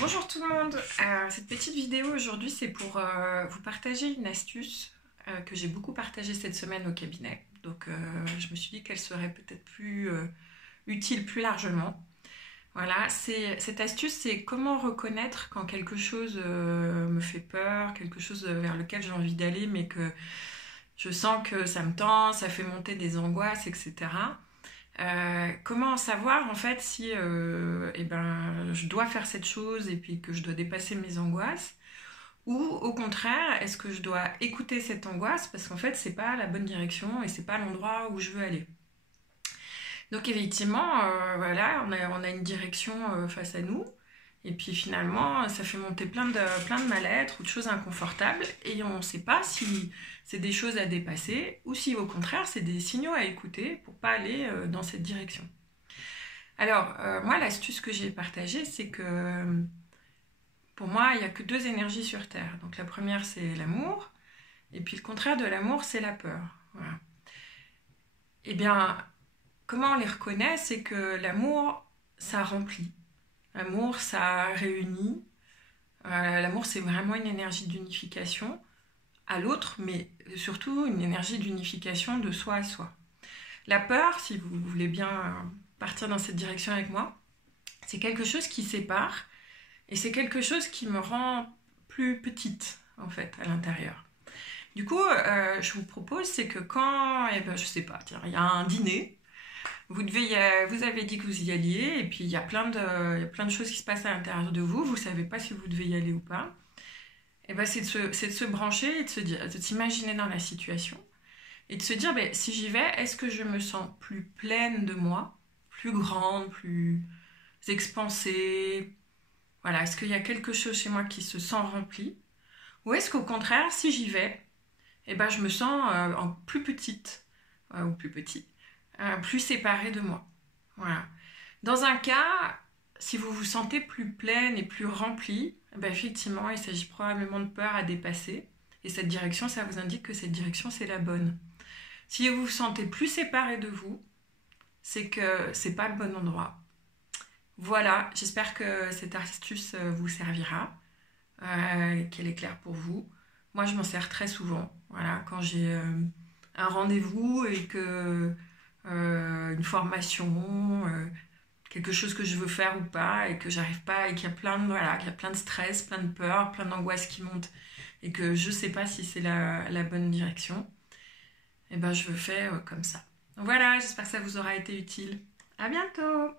Bonjour tout le monde. Cette petite vidéo aujourd'hui c'est pour vous partager une astuce que j'ai beaucoup partagée cette semaine au cabinet. Donc je me suis dit qu'elle serait peut-être plus utile plus largement. Voilà, cette astuce c'est comment reconnaître quand quelque chose me fait peur, quelque chose vers lequel j'ai envie d'aller mais que je sens que ça me tend, ça fait monter des angoisses, etc. Comment savoir en fait si je dois faire cette chose et puis que je dois dépasser mes angoisses ou au contraire est-ce que je dois écouter cette angoisse parce qu'en fait c'est pas la bonne direction et c'est pas l'endroit où je veux aller. Donc effectivement voilà on a une direction face à nous et puis finalement ça fait monter plein de mal-être ou de choses inconfortables et on ne sait pas si c'est des choses à dépasser ou si au contraire c'est des signaux à écouter pour pas aller dans cette direction. Alors moi l'astuce que j'ai partagée c'est que pour moi il n'y a que deux énergies sur Terre. Donc la première c'est l'amour et puis le contraire de l'amour c'est la peur. Voilà. Et bien comment on les reconnaît, c'est que l'amour ça remplit. L'amour, ça réunit. L'amour, c'est vraiment une énergie d'unification à l'autre, mais surtout une énergie d'unification de soi à soi. La peur, si vous voulez bien partir dans cette direction avec moi, c'est quelque chose qui sépare et c'est quelque chose qui me rend plus petite, en fait, à l'intérieur. Du coup, je vous propose, c'est que quand, je sais pas, tiens, il y a un dîner, vous avez dit que vous y alliez, et puis il y a plein de choses qui se passent à l'intérieur de vous. Vous ne savez pas si vous devez y aller ou pas. Et ben c'est de se brancher et de s'imaginer dans la situation et de se dire si j'y vais, est-ce que je me sens plus pleine de moi, plus grande, plus expansée. Voilà, est-ce qu'il y a quelque chose chez moi qui se sent rempli, ou est-ce qu'au contraire, si j'y vais, je me sens en plus petite ou plus petit. Plus séparé de moi. Voilà. Dans un cas, si vous vous sentez plus pleine et plus remplie, effectivement, il s'agit probablement de peur à dépasser. Et cette direction, ça vous indique que cette direction, c'est la bonne. Si vous vous sentez plus séparé de vous, c'est que c'est pas le bon endroit. Voilà, j'espère que cette astuce vous servira, qu'elle est claire pour vous. Moi, je m'en sers très souvent. Voilà, quand j'ai un rendez-vous et que une formation, quelque chose que je veux faire ou pas, et que j'arrive pas, et qu'il y a qu'il y a plein de stress, plein de peur, plein d'angoisse qui montent, et que je sais pas si c'est la bonne direction, je le fais comme ça. Donc voilà, j'espère que ça vous aura été utile. À bientôt!